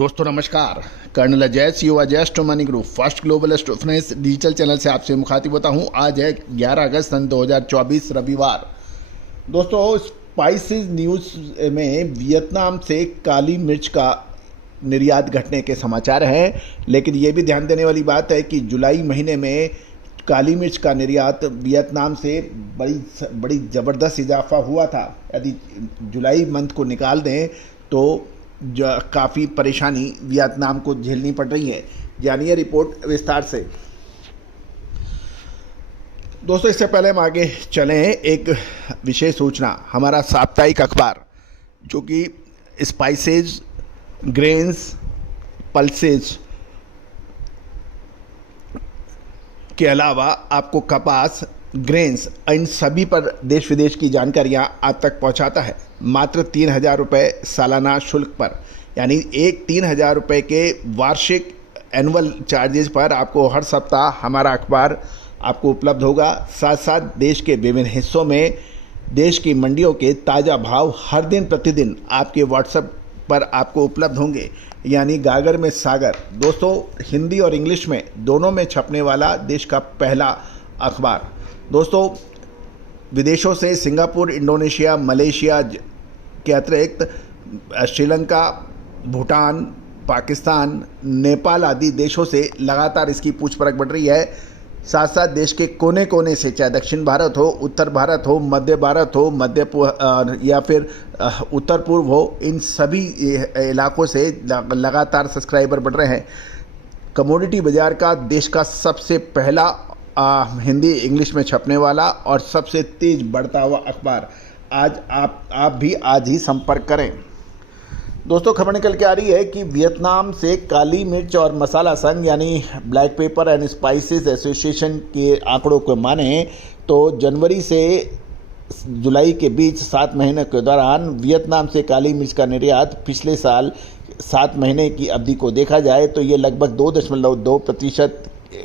दोस्तों नमस्कार। Colonel Ajay CO Ajay स्टो मनी ग्रुप फर्स्ट ग्लोबल स्टोफनेस डिजिटल चैनल से आपसे मुखातिब होता हूं। आज है 11 अगस्त सन 2024 रविवार। दोस्तों स्पाइसेस न्यूज़ में वियतनाम से काली मिर्च का निर्यात घटने के समाचार हैं, लेकिन ये भी ध्यान देने वाली बात है कि जुलाई महीने में काली मिर्च का निर्यात वियतनाम से बड़ी ज़बरदस्त इजाफा हुआ था। यदि जुलाई मंथ को निकाल दें तो जो काफ़ी परेशानी वियतनाम को झेलनी पड़ रही है। जानिए रिपोर्ट विस्तार से। दोस्तों इससे पहले हम आगे चलें, एक विशेष सूचना। हमारा साप्ताहिक अखबार जो कि स्पाइसेज, ग्रेन्स, पल्सेज के अलावा आपको कपास, ग्रेन्स, इन सभी पर देश विदेश की जानकारियां आप तक पहुंचाता है मात्र 3,000 रुपये सालाना शुल्क पर। यानी 3,000 रुपये के वार्षिक एनुअल चार्जेस पर आपको हर सप्ताह हमारा अखबार आपको उपलब्ध होगा। साथ साथ देश के विभिन्न हिस्सों में देश की मंडियों के ताज़ा भाव हर दिन प्रतिदिन आपके व्हाट्सएप पर आपको उपलब्ध होंगे। यानी गागर में सागर। दोस्तों हिंदी और इंग्लिश में दोनों में छपने वाला देश का पहला अखबार। दोस्तों विदेशों से सिंगापुर, इंडोनेशिया, मलेशिया के अतिरिक्त श्रीलंका, भूटान, पाकिस्तान, नेपाल आदि देशों से लगातार इसकी पूछ परख बढ़ रही है। साथ साथ देश के कोने कोने से, चाहे दक्षिण भारत हो, उत्तर भारत हो, मध्य भारत हो, या फिर उत्तर पूर्व हो, इन सभी इलाकों से लगातार सब्सक्राइबर बढ़ रहे हैं। कमोडिटी बाजार का देश का सबसे पहला हिंदी इंग्लिश में छपने वाला और सबसे तेज बढ़ता हुआ अखबार। आज आप भी आज ही संपर्क करें। दोस्तों खबर निकल के आ रही है कि वियतनाम से काली मिर्च और मसाला संघ यानी black pepper and spices association के आंकड़ों को माने तो जनवरी से जुलाई के बीच 7 महीने के दौरान वियतनाम से काली मिर्च का निर्यात पिछले साल 7 महीने की अवधि को देखा जाए तो ये लगभग 2.2%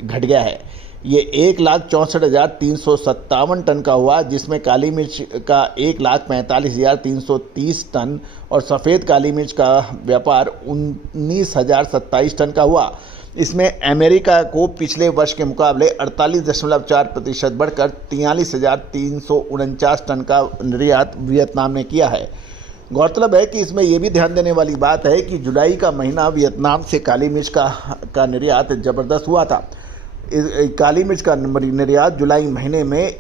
घट गया है। ये 1,64,357 टन का हुआ, जिसमें काली मिर्च का 1,45,330 टन और सफ़ेद काली मिर्च का व्यापार 19,027 टन का हुआ। इसमें अमेरिका को पिछले वर्ष के मुकाबले 48.4% बढ़कर 43,349 टन का निर्यात वियतनाम ने किया है। गौरतलब है कि इसमें यह भी ध्यान देने वाली बात है कि जुलाई का महीना वियतनाम से काली मिर्च का निर्यात ज़बरदस्त हुआ था। काली मिर्च का निर्यात जुलाई महीने में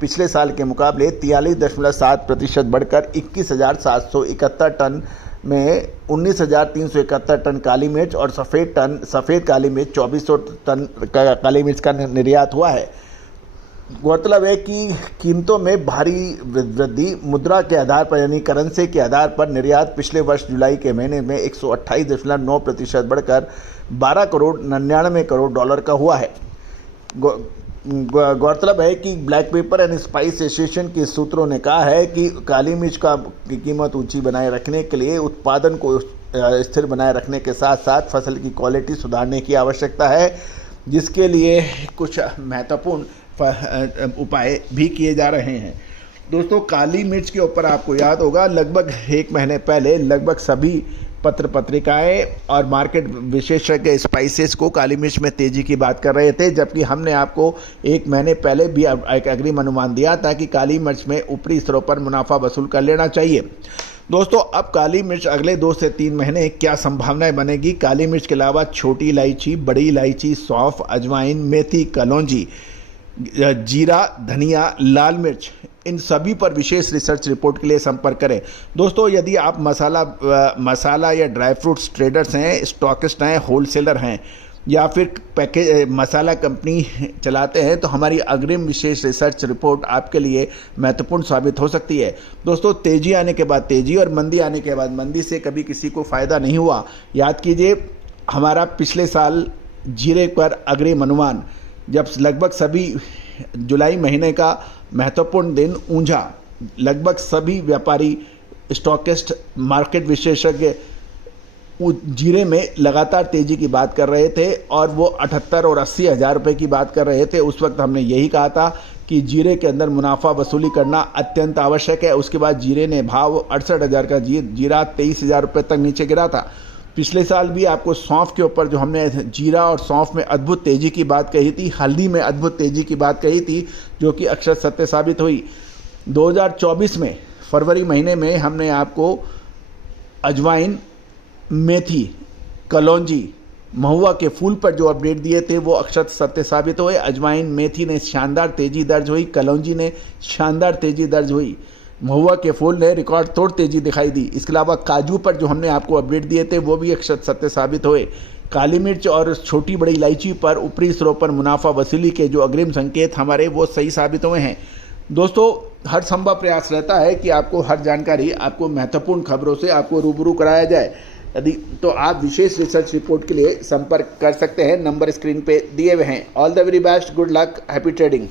पिछले साल के मुकाबले 43.7% बढ़कर 21,771 टन में 19,371 टन काली मिर्च और सफ़ेद काली मिर्च 2,400 टन काली मिर्च का निर्यात हुआ है। गौरतलब है कि कीमतों में भारी वृद्धि मुद्रा के आधार पर यानी करेंसी के आधार पर निर्यात पिछले वर्ष जुलाई के महीने में 128.9% बढ़कर 12 करोड़ 99 करोड़ डॉलर का हुआ है। गौरतलब है कि black pepper and spice association के सूत्रों ने कहा है कि काली मिर्च की कीमत ऊंची बनाए रखने के लिए उत्पादन को स्थिर बनाए रखने के साथ साथ फसल की क्वालिटी सुधारने की आवश्यकता है, जिसके लिए कुछ महत्वपूर्ण उपाय भी किए जा रहे हैं। दोस्तों काली मिर्च के ऊपर आपको याद होगा लगभग 1 महीने पहले लगभग सभी पत्र पत्रिकाएं और मार्केट विशेषज्ञ स्पाइसेस को काली मिर्च में तेजी की बात कर रहे थे, जबकि हमने आपको 1 महीने पहले भी एक अग्रिम अनुमान दिया था कि काली मिर्च में ऊपरी स्तरों पर मुनाफा वसूल कर लेना चाहिए। दोस्तों अब काली मिर्च अगले 2 से 3 महीने क्या संभावनाएं बनेगी। काली मिर्च के अलावा छोटी इलायची, बड़ी इलायची, सौंफ, अजवाइन, मेथी, कलौंजी, जीरा, धनिया, लाल मिर्च, इन सभी पर विशेष रिसर्च रिपोर्ट के लिए संपर्क करें। दोस्तों यदि आप मसाला या ड्राई फ्रूट्स ट्रेडर्स हैं, स्टॉकिस्ट हैं, होलसेलर हैं या फिर मसाला कंपनी चलाते हैं तो हमारी अग्रिम विशेष रिसर्च रिपोर्ट आपके लिए महत्वपूर्ण साबित हो सकती है। दोस्तों तेजी आने के बाद तेजी और मंदी आने के बाद मंदी से कभी किसी को फ़ायदा नहीं हुआ। याद कीजिए हमारा पिछले साल जीरे पर अग्रिम अनुमान जब लगभग सभी जुलाई महीने का महत्वपूर्ण दिन ऊंझा, लगभग सभी व्यापारी, स्टॉकिस्ट, मार्केट विशेषज्ञ जीरे में लगातार तेजी की बात कर रहे थे और वो 78 और 80 हज़ार रुपये की बात कर रहे थे। उस वक्त हमने यही कहा था कि जीरे के अंदर मुनाफा वसूली करना अत्यंत आवश्यक है। उसके बाद जीरे ने भाव 68 हज़ार का जीरा 23 हज़ार रुपये तक नीचे गिरा था। पिछले साल भी आपको सौंफ के ऊपर जो हमने जीरा और सौंफ में अद्भुत तेज़ी की बात कही थी, हल्दी में अद्भुत तेज़ी की बात कही थी, जो कि अक्षर सत्य साबित हुई। 2024 में फरवरी महीने में हमने आपको अजवाइन, मेथी, कलौंजी, महुआ के फूल पर जो अपडेट दिए थे वो अक्षर सत्य साबित हुए। अजवाइन, मेथी ने शानदार तेज़ी दर्ज हुई, कलौंजी ने शानदार तेज़ी दर्ज हुई, महुआ के फूल ने रिकॉर्ड तोड़ तेज़ी दिखाई दी। इसके अलावा काजू पर जो हमने आपको अपडेट दिए थे वो भी अक्षर सत्य साबित हुए। काली मिर्च और छोटी बड़ी इलायची पर ऊपरी स्तरों पर मुनाफा वसूली के जो अग्रिम संकेत हमारे वो सही साबित हुए हैं। दोस्तों, हर संभव प्रयास रहता है कि आपको हर जानकारी, आपको महत्वपूर्ण खबरों से आपको रूबरू कराया जाए। यदि तो आप विशेष रिसर्च रिपोर्ट के लिए संपर्क कर सकते हैं, नंबर स्क्रीन पे दिए हुए हैं। All the very best, good luck, happy trading.